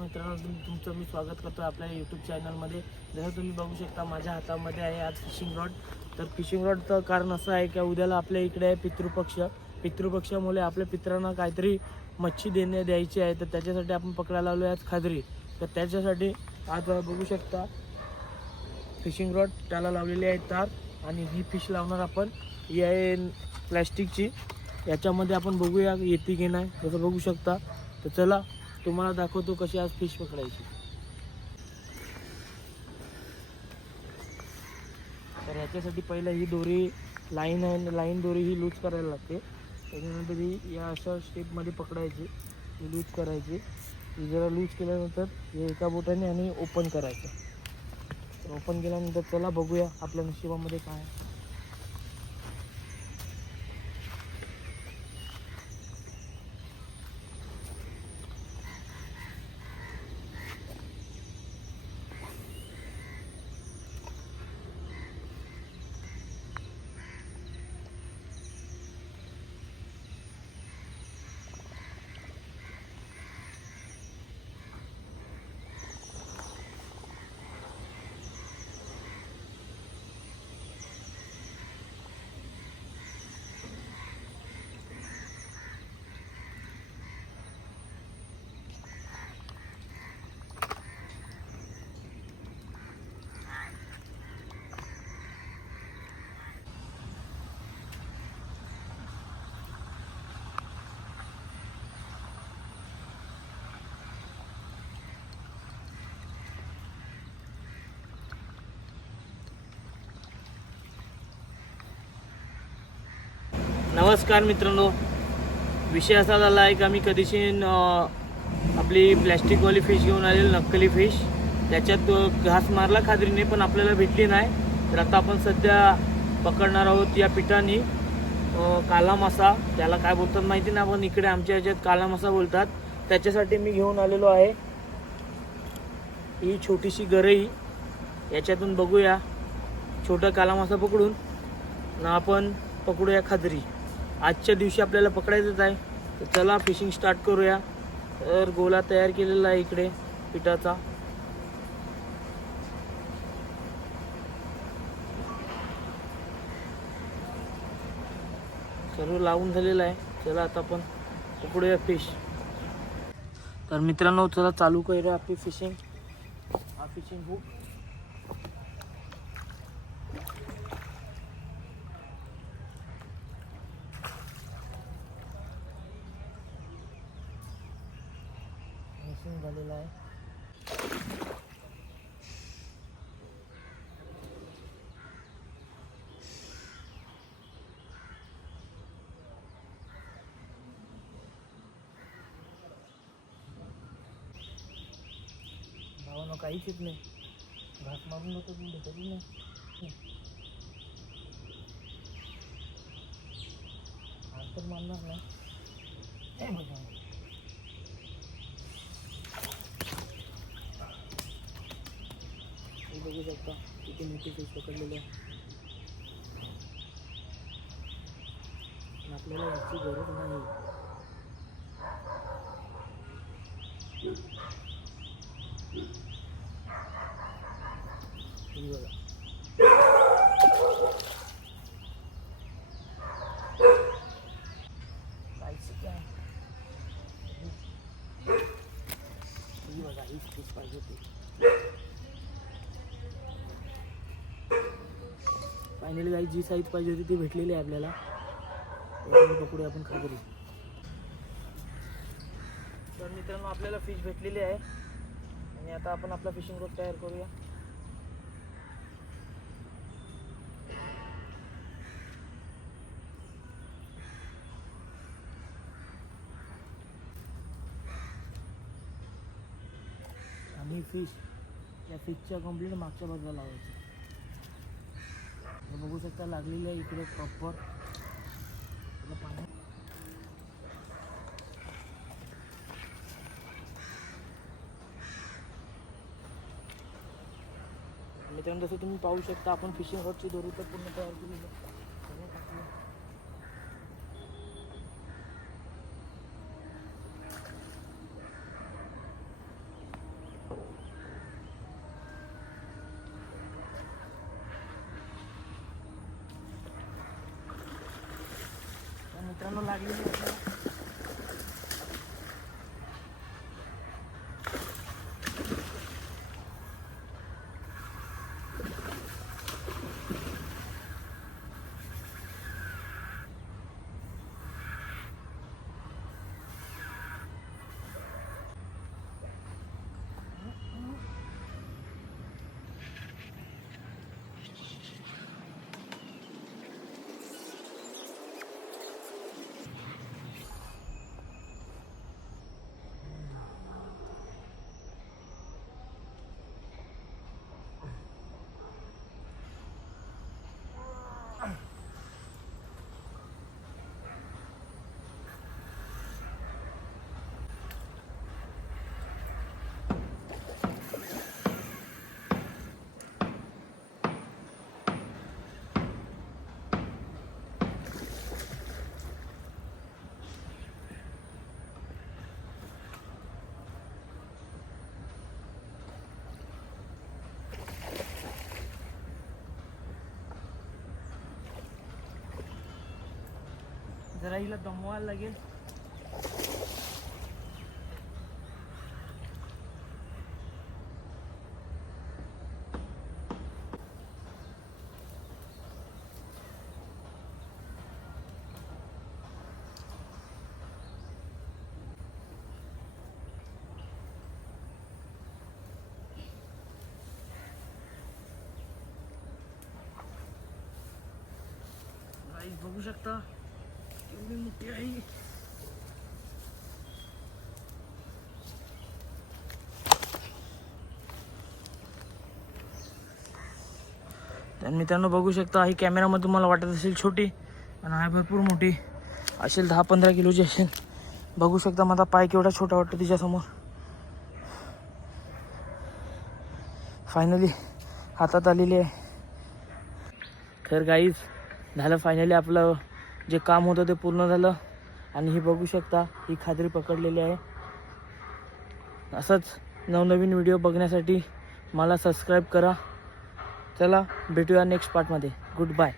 मित्रांनो, तुमचं मी स्वागत करतो आपल्या यूट्यूब चॅनलमध्ये. जसं तुम्ही बघू शकता माझ्या हातामध्ये आहे आज फिशिंग रॉड. तर फिशिंग रॉडचं कारण असं आहे की उद्याला आपल्या इकडे आहे पितृपक्षामुळे आपल्या पितरांना काहीतरी मच्छी द्यायची आहे. तर त्याच्यासाठी आपण पकडायला लावलो आहे आज खाजरी. तर त्याच्यासाठी आज बघू शकता फिशिंग रॉड त्याला लावलेली आहे तार, आणि ही फिश लावणार आपण ही आहे प्लॅस्टिकची. याच्यामध्ये आपण बघूया येते की नाही. जसं बघू शकता. तर चला तुम्हाला दाखवतो कशी आज फिश पकडायची. तर याच्यासाठी पहिलं ही दोरी लाईन दोरी ही लूज करायला लागते. त्याच्यानंतर ही या अशा स्टेपमध्ये पकडायची, ही लूज करायची. ही जरा लूज केल्यानंतर हे एका बोटाने आणि ओपन करायचं. ओपन केल्यानंतर चला बघूया आपल्या नशिबामध्ये काय आहे. नमस्कार मित्रांनो, विषय असा झाला आहे की आम्ही कधीशी आपली प्लॅस्टिकवाली फिश घेऊन आलेली नक्कली फिश. त्याच्यात घास मारला खाजरीने पण आपल्याला भेटली नाही. तर आता आपण सध्या पकडणार आहोत या पिठाने काला मासा. त्याला काय बोलतात माहिती नाही, पण इकडे आमच्या ह्याच्यात काला मासा बोलतात. त्याच्यासाठी मी घेऊन आलेलो आहे ही छोटीशी गरई. याच्यातून बघूया छोटा काला मासा पकडून ना आपण पकडूया खाजरी. आजच्या दिवशी आपल्याला पकडायचंच आहे. तर चला फिशिंग स्टार्ट करूया. तर गोला तयार केलेला आहे इकडे पिठाचा. सर्व लावून झालेला आहे. चला आता आपण पकडूया फिश. तर मित्रांनो चला चालू करूया आपली फिशिंग. हा फिशिंग हुक झालेला आहे. भावानं काहीच येत नाही. घास मारून होतं पण भेटत नाही. हात तर मारणार नाही. बघू शकता किती मोठी फिश पकडलेली आहे. आपल्याला याची गरज नाही. बघा बघा हीच फिश पाहिजे होती. फायनली काही जी साईज पाहिजे होती ती भेटलेली आहे आपल्याला. पकडूया आपण खाजरी. तर मित्रांनो आपल्याला फिश भेटलेली आहे आणि आता आपण आपला फिशिंग रॉड तयार करूया. आणि फिश या फिशच्या कंप्लीट मागच्या बाजूला लावायची. बघू शकता लागलेली आहे इकडे प्रॉपर पाणी. मित्रांनो जसं तुम्ही पाहू शकता आपण फिशिंग रॉडची दोरी तर पूर्ण तयार केलेली आहे. लागलेली आहे. जरा हिला दमवायला लागेल. गाईस बघू शकता एवढी मोठी आहे. तर मित्रांनो बघू शकता ही कॅमेरामध्ये तुम्हाला वाटत असेल छोटी, पण आहे भरपूर मोठी असेल. 10-15 किलोची असेल. बघू शकता माझा पाय केवढा छोटा वाटतो तिच्यासमोर. फायनली हातात आलेली आहे. तर गाईज झालं फायनली आपलं जे काम होतं ते पूर्ण झालं. आणि ही बघू शकता ही खात्री पकडलेली आहे. असंच नवनवीन व्हिडिओ बघण्यासाठी मला सबस्क्राईब करा. चला भेटूया नेक्स्ट पार्टमध्ये. Good bye.